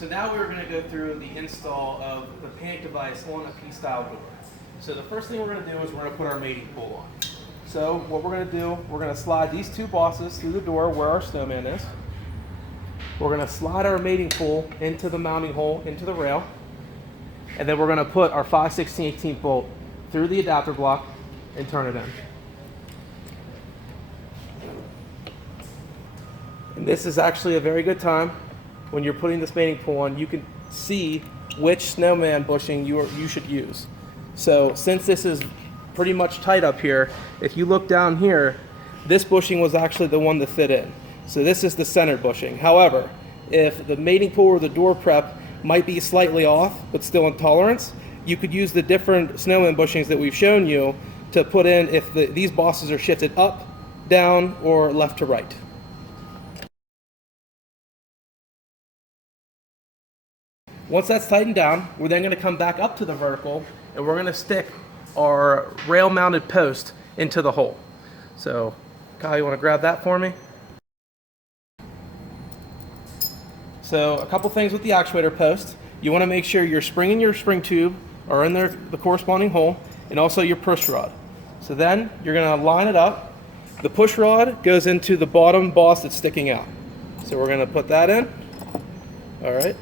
So now we're going to go through the install of the panic device on a P-style door. So the first thing we're going to do is we're going to put our mating pole on. So what we're going to do, we're going to slide these two bosses through the door where our snowman is. We're going to slide our mating pole into the mounting hole, into the rail. And then we're going to put our 5/16/18 bolt through the adapter block and turn it in. And this is actually a very good time when you're putting this mating pole on. You can see which snowman bushing you should use. So since this is pretty much tight up here, if you look down here, this bushing was actually the one that fit in. So this is the centered bushing. However, if the mating pole or the door prep might be slightly off, but still in tolerance, you could use the different snowman bushings that we've shown you to put in if these bosses are shifted up, down, or left to right. Once that's tightened down, we're then going to come back up to the vertical and we're going to stick our rail mounted post into the hole. So Kyle, you want to grab that for me? So a couple things with the actuator post. You want to make sure your spring and your spring tube are in the corresponding hole, and also your push rod. So then you're going to line it up. The push rod goes into the bottom boss that's sticking out. So we're going to put that in. All right.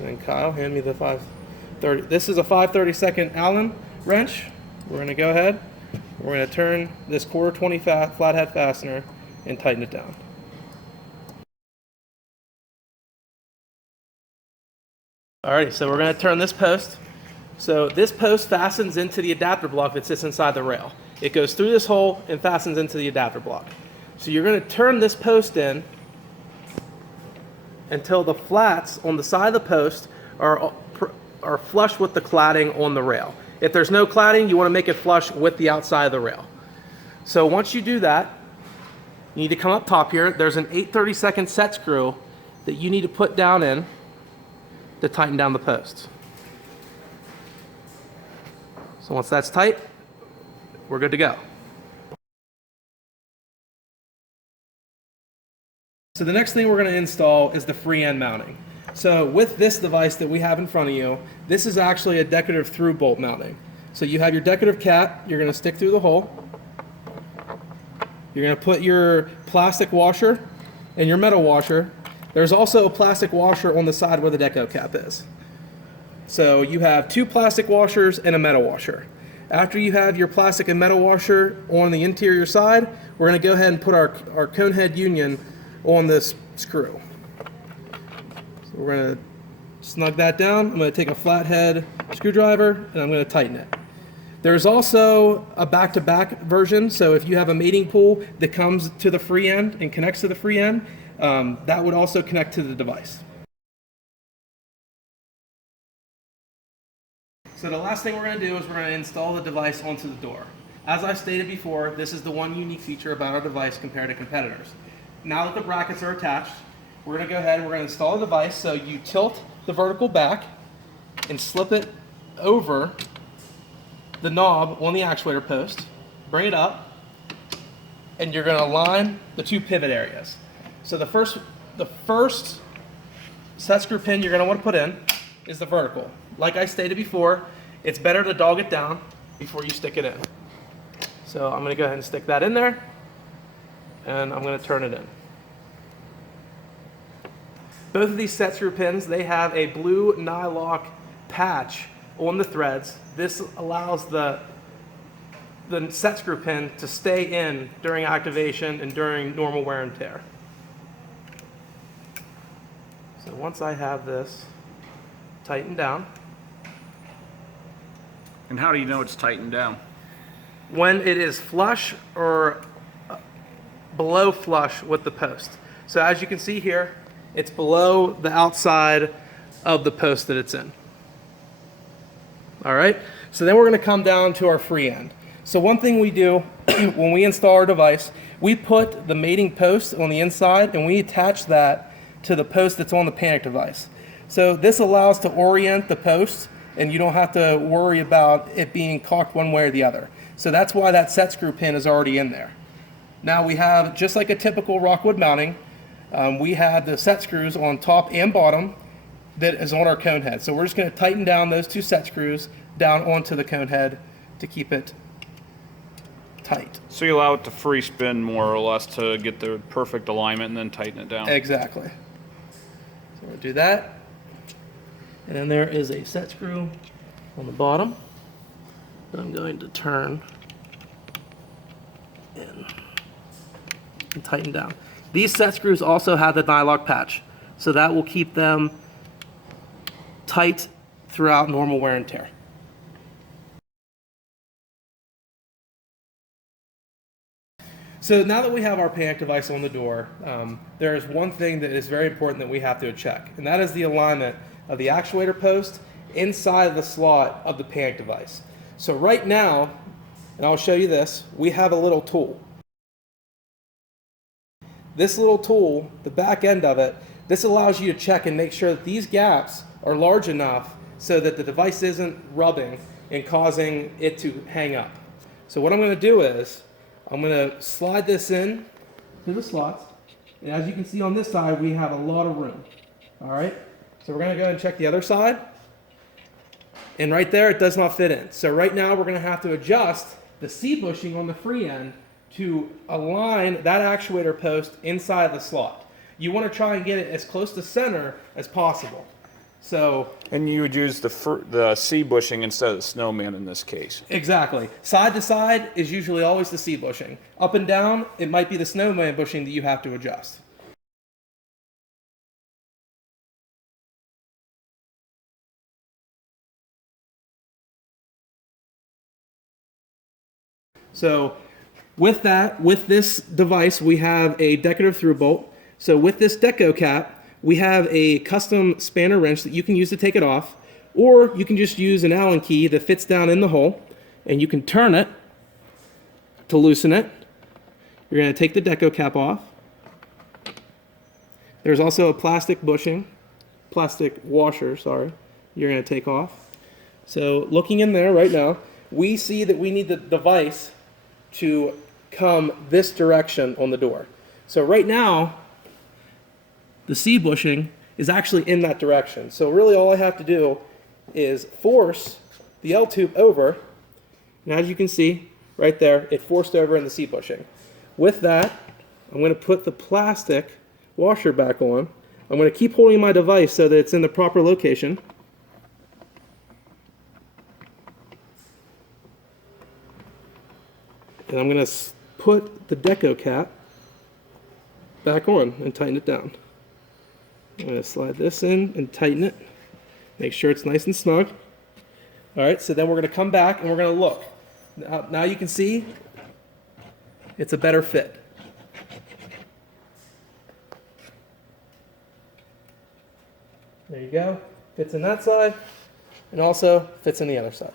And then Kyle, hand me the 5/30. This is a 5/32 Allen wrench. We're going to go ahead. We're going to turn this 1/4 flathead fastener and tighten it down. Alrighty, so we're going to turn this post. So this post fastens into the adapter block that sits inside the rail. It goes through this hole and fastens into the adapter block. So you're going to turn this post in until the flats on the side of the post are flush with the cladding on the rail. If there's no cladding, you want to make it flush with the outside of the rail. So once you do that, you need to come up top here. There's an 8/32 set screw that you need to put down in to tighten down the post. So once that's tight, we're good to go. So the next thing we're going to install is the free end mounting. So with this device that we have in front of you, this is actually a decorative through bolt mounting. So you have your decorative cap, you're going to stick through the hole. You're going to put your plastic washer and your metal washer. There's also a plastic washer on the side where the deco cap is. So you have two plastic washers and a metal washer. After you have your plastic and metal washer on the interior side, we're going to go ahead and put our cone head union on this screw. So we're going to snug that down. I'm going to take a flathead screwdriver and I'm going to tighten it. There's also a back-to-back version, so if you have a mating pole that comes to the free end and connects to the free end, that would also connect to the device. So the last thing we're going to do is we're going to install the device onto the door. As I stated before, this is the one unique feature about our device compared to competitors. Now that the brackets are attached, we're going to go ahead and we're going to install the device. So you tilt the vertical back and slip it over the knob on the actuator post, bring it up, and you're going to align the two pivot areas. So the first set screw pin you're going to want to put in is the vertical. Like I stated before, it's better to dog it down before you stick it in. So I'm going to go ahead and stick that in there, and I'm going to turn it in. Both of these set screw pins, they have a blue nylock patch on the threads. This allows the set screw pin to stay in during activation and during normal wear and tear. So once I have this tightened down. And how do you know it's tightened down? When it is flush or below flush with the post. So as you can see here, it's below the outside of the post that it's in. All right, so then we're going to come down to our free end. So one thing we do when we install our device, we put the mating post on the inside and we attach that to the post that's on the panic device. So this allows to orient the post and you don't have to worry about it being cocked one way or the other. So that's why that set screw pin is already in there. Now we have, just like a typical Rockwood mounting, we have the set screws on top and bottom that is on our cone head. So we're just going to tighten down those 2 set screws down onto the cone head to keep it tight. So you allow it to free spin more or less to get the perfect alignment and then tighten it down. Exactly. So we'll do that. And then there is a set screw on the bottom that I'm going to turn in and tighten down. These set screws also have the nylock patch, so that will keep them tight throughout normal wear and tear. So now that we have our panic device on the door, there is one thing that is very important that we have to check, and that is the alignment of the actuator post inside the slot of the panic device. So right now, and I'll show you this, we have a little tool. This little tool, the back end of it, this allows you to check and make sure that these gaps are large enough so that the device isn't rubbing and causing it to hang up. So what I'm going to do is, I'm going to slide this in to the slots, and as you can see on this side, we have a lot of room. All right, so we're going to go and check the other side, and right there it does not fit in. So right now we're going to have to adjust the C bushing on the free end to align that actuator post inside the slot. You want to try and get it as close to center as possible. So, And you would use the C bushing instead of the snowman in this case. exactly. Side to side is usually always the C bushing. Up and down, it might be the snowman bushing that you have to adjust. So with this device, we have a decorative through bolt. So with this deco cap, we have a custom spanner wrench that you can use to take it off, or you can just use an Allen key that fits down in the hole, and you can turn it to loosen it. You're going to take the deco cap off. There's also a plastic washer, sorry, you're going to take off. So looking in there right now, we see that we need the device to come this direction on the door. So right now, the C bushing is actually in that direction. So really all I have to do is force the L tube over, and as you can see right there, it forced over in the C bushing. With that, I'm going to put the plastic washer back on. I'm going to keep holding my device so that it's in the proper location. And I'm going to put the deco cap back on and tighten it down. I'm going to slide this in and tighten it. Make sure it's nice and snug. All right, so then we're going to come back and we're going to look. Now you can see it's a better fit. There you go. Fits in that side and also fits in the other side.